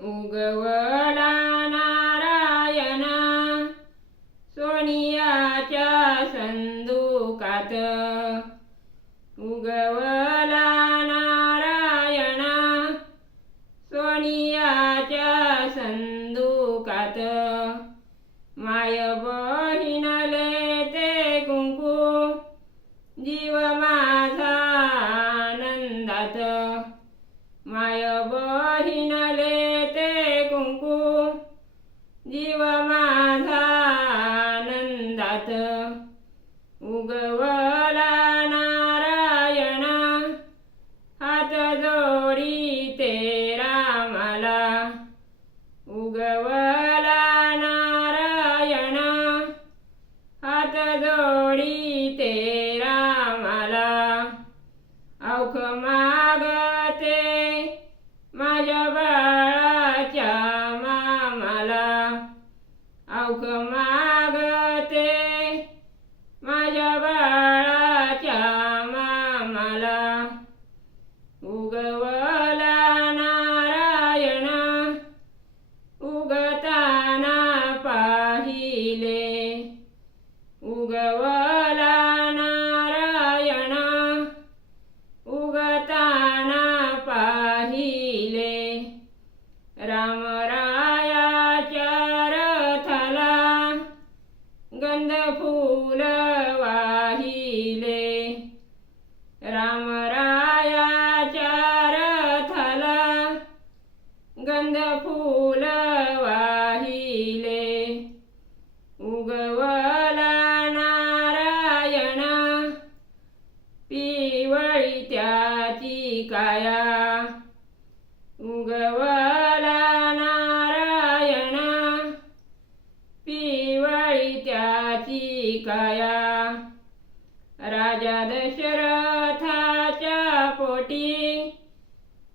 उगवला नारायण सोनियाच्या संदुकात। उगवला नारायण सोनियाच्या संदुकात। माय बहिणले ते कुंकू जीव माझा आनंदात। माय बहिणले ते कुंकू जीव माझा आनंदात। उगवला नारायण हात जोडी ते रामाला। उगवला नारायण हात जोडी ते रामाला। औख मागते माझ्या बाळाच्या मामाला। औख मागते माझ्या बाळाच्या मामाला। उगवला नारायण उगताना पाहिले। उगवला नारायण उगताना पाहिले। रामरायाच्या रथाला गंध फूल वाहिले। रामरायाच्या रथाला गंध फूल वाहिले। उगवला नारायण पिवळी त्याची काया। उगवला नारायण पिवळी त्याची काया। राजा दशरथाच्या पोटी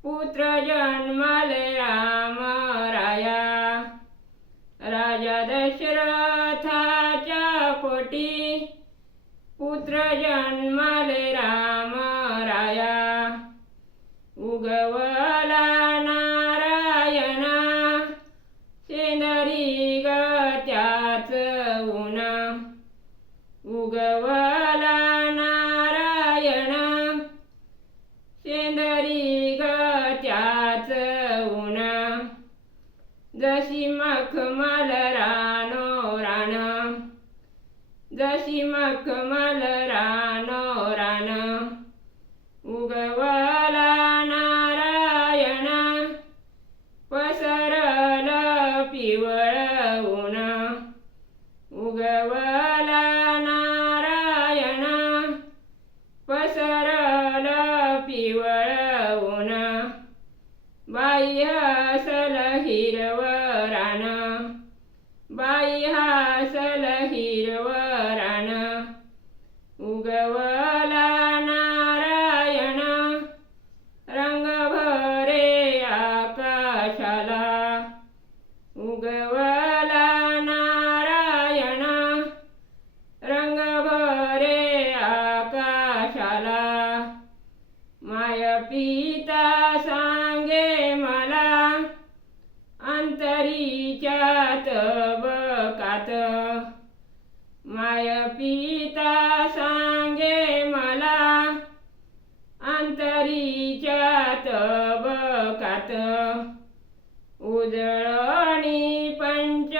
पुत्र जन्मले रामराया। राजा दशरथाच्या पोटी पुत्र जन्मले रामराया। उगवला नारायण सेंदरी गत्याच ऊन। उगवला नारायण सेंदरी गत्याच ऊन। जशी मखमल रानो रान जशी मखमल रानो रान। उगवला नारायण पसरल पिवळ ऊन। उगवला नारायण पसरल पिवळ ऊन। बाई हसल हिरव रान बाई हसल हिरव रान। उगवला नारायण रंग भरे आकाशाला। उगवला नारायण रंग भरे आकाशाला। माय पिता सांगे मला अंतरीच्या तबकात। माय पिता सांगे मला अंतरीच्या तबकात। उजळणी पंच